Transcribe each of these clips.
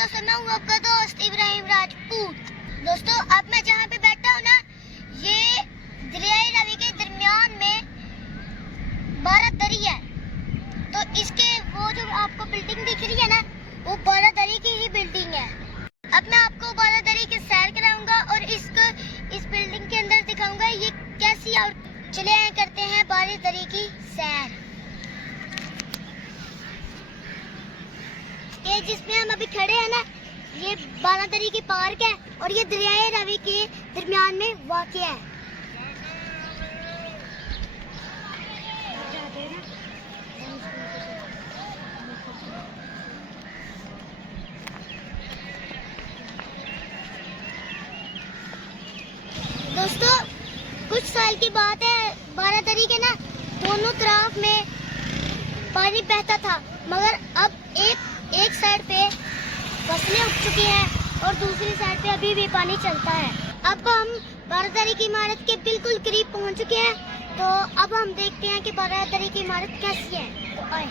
दोस्तों, मैं हूँ आपका दोस्त इब्राहिम राजपूत। दोस्तों, अब मैं जहाँ पे बैठा हूँ ना, ये दरियाए रावी के दरमियान में बारादरी है। तो इसके वो जो आपको बिल्डिंग दिख रही है ना, वो बारादरी की ही बिल्डिंग है। अब मैं आपको बारादरी की सैर कराऊंगा और इस बिल्डिंग के अंदर दिखाऊंगा ये कैसी। और चले आए करते हैं बारादरी की सैर। ये जिसमें हम अभी खड़े हैं ना, ये बारादरी की पार्क है और ये दरियाए रावी के दरमियान में वाक़या है। दोस्तों, कुछ साल की बात है, बारादरी के ना दोनों तरफ में पानी बहता था, मगर अब एक साइड पे फसलें उग चुकी हैं और दूसरी साइड पे अभी भी पानी चलता है। अब हम बारादरी की इमारत के बिल्कुल करीब पहुंच चुके हैं। तो अब हम देखते हैं कि बारादरी की इमारत कैसी है। तो आए।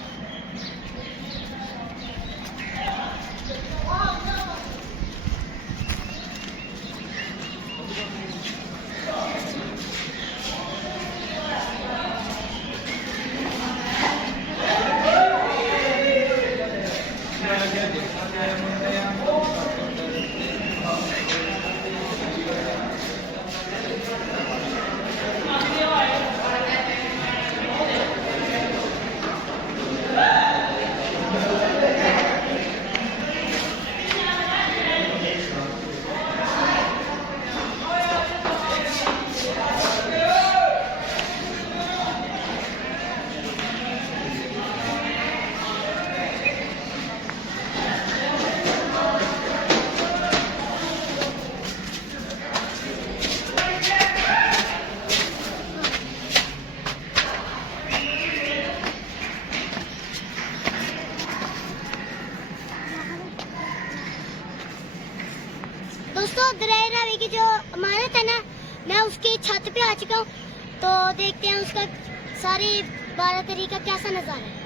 दोस्तों, दरियाए रावी की जो इमारत है ना, मैं उसकी छत पे आ चुका हूँ। तो देखते हैं उसका सारी बारादरी का कैसा नजारा है।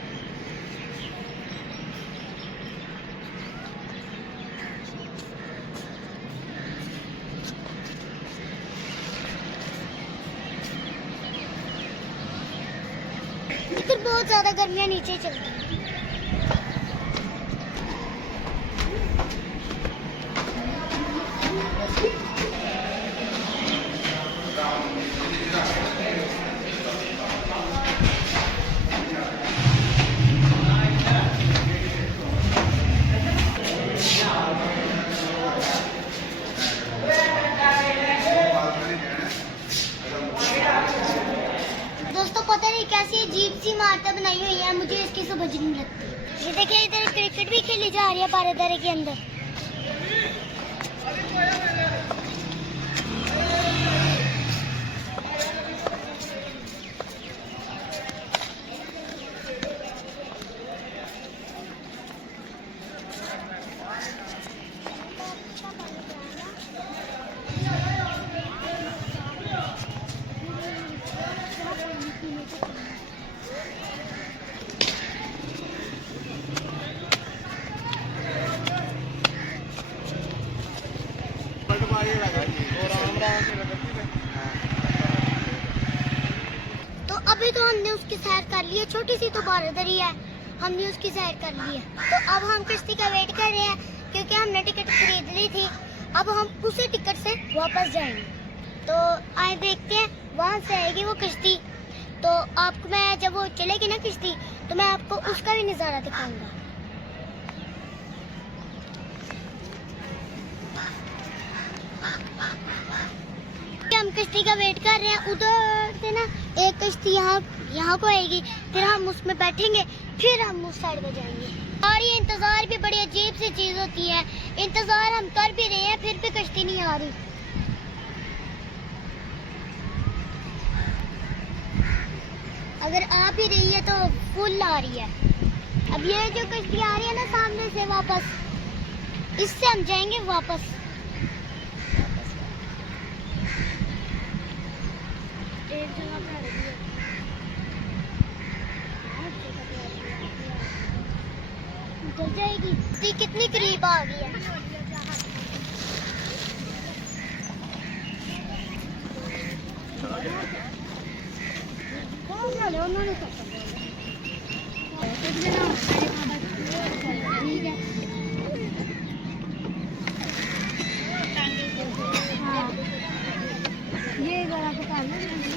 इधर बहुत ज्यादा गर्मियाँ नीचे चलती हैं। दोस्तों, पता नहीं कैसी अजीब सी इमारतें बनाई हुई है, मुझे इसकी समझ नहीं लगती। ये देखिए, इधर क्रिकेट भी खेली जा रही है बारादरी के अंदर। तो अभी तो हमने उसकी सैर कर ली है, छोटी सी तो बारादरी है, हमने उसकी सैर कर ली है। तो अब हम कश्ती का वेट कर रहे हैं, क्योंकि हमने टिकट खरीद ली थी। अब हम उसी टिकट से वापस जाएंगे। तो आए देखते हैं, वहाँ से आएगी वो कश्ती। तो आपको मैं जब वो चलेगी ना कश्ती, तो मैं आपको उसका भी नज़ारा दिखाऊंगा। हम कश्ती का वेट कर रहे हैं। उधर से ना एक कश्ती यहाँ को आएगी, फिर हम उसमें बैठेंगे, फिर हम उस साइड में जाएंगे। और ये इंतजार भी बड़ी अजीब सी चीज होती है। इंतजार हम कर भी रहे हैं, फिर भी कश्ती नहीं आ रही। अगर आ भी रही है तो फुल आ रही है। अब ये जो कश्ती आ रही है ना सामने से वापस, इससे हम जाएंगे वापस। एक जगह पे उतर जाएगी। तो कितनी करीब आ गई है।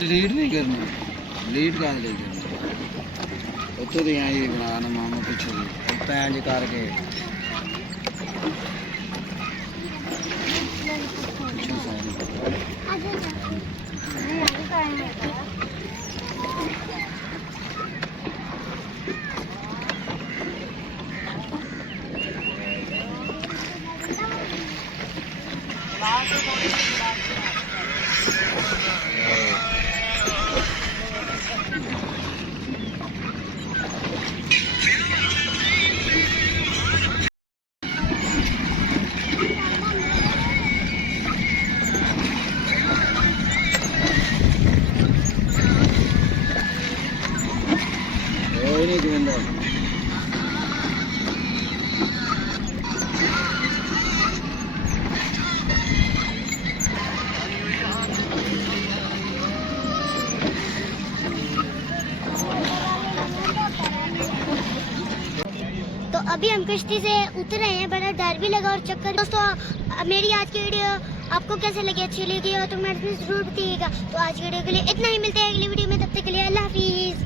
लीड नहीं करना, लीड का नहीं करना। ਉੱਥੇ ਦੇ ਆਏ ਬਣਾਣਾ ਮਾਮਾ ਪਿੱਛੇ ਪੈਂਜ ਕਰਕੇ ਪਿੱਛੇ ਸਾਈਡ नहीं गोविंदा तो अभी हम कश्ती से उतर रहे हैं, बड़ा डर भी लगा और चक्कर। दोस्तों मेरी आज की वीडियो आपको कैसे लगी, अच्छी लगी हो तो मेरे जरूर बताइएगा। तो आज की वीडियो के लिए इतना ही, मिलते हैं अगली वीडियो में, तब तक के लिए अल्लाह हाफिज।